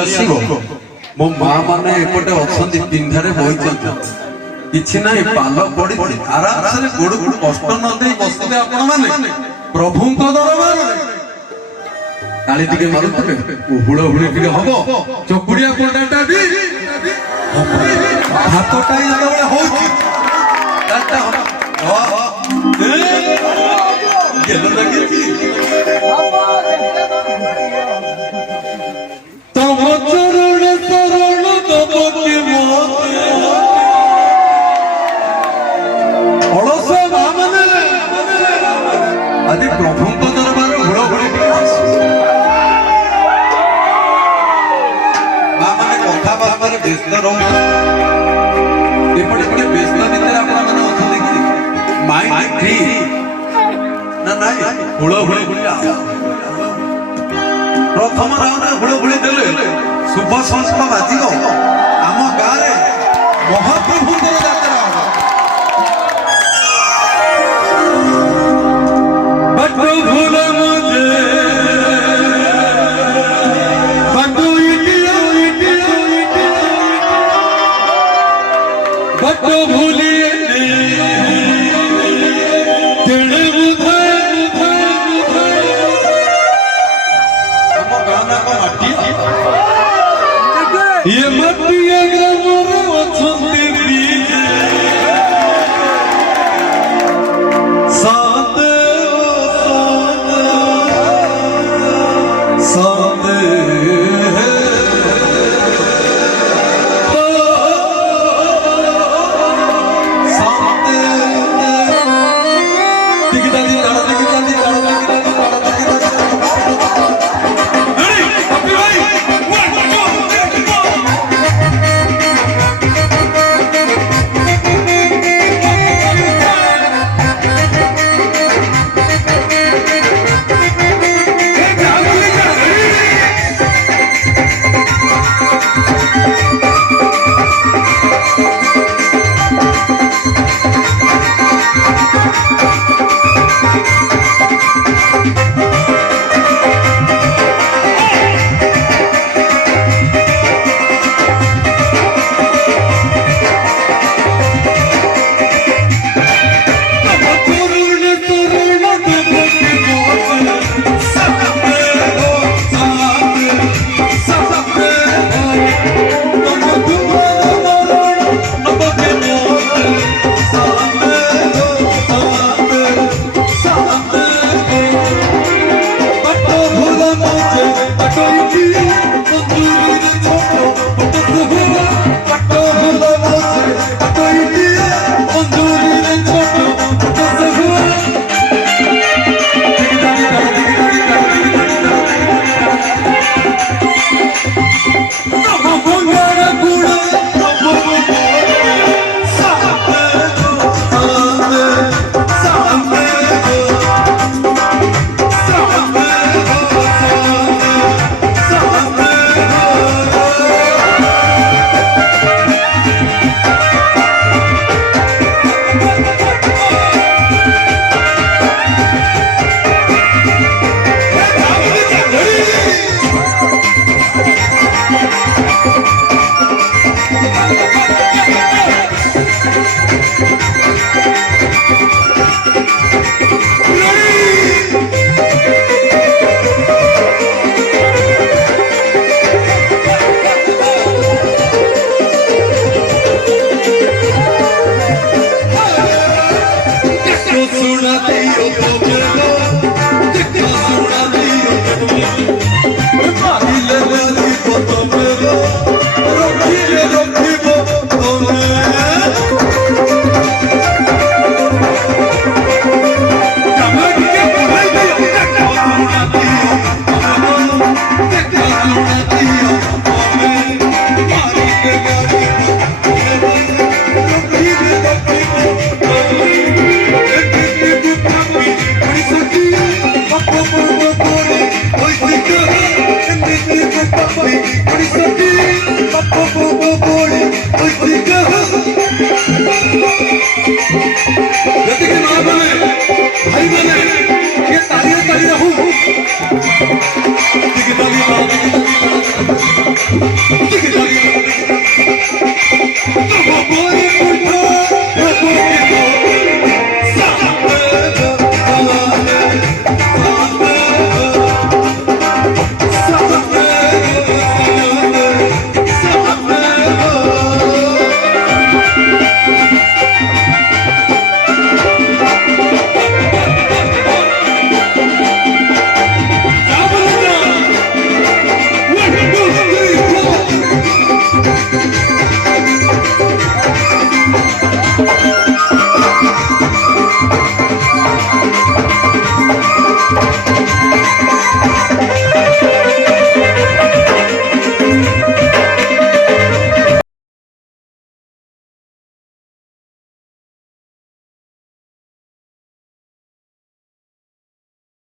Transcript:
आसो मो माँ मैंने एपटे अच्छा पिंधारे बही किसी ना पाल पड़ी आराम से गोड़ को कष्ट न दे बसते आपण मैंने प्रभु दरबार ताली टिके मारुते हुड़ा हुड़ी टिके हबो चकुड़िया कोटाटा भी हाथटा जेबे होची ताटा गेलो लगी तम चरण शरण तब के मोते अलस मामने आदि प्रभु दरबार हुड़ा हुड़ी व्यस्त रोपटे व्यस्त भितर माइंड फ्री ना ना हुड़हुड़ी प्रथम राउंड हुड़हुड़ी देले शुभ संस्थ बाजिब आम गाँव महाप्रभु यात्रा ये मटिया ग्रामर अछंती बीजे साते साते ଟିକେ ଧରି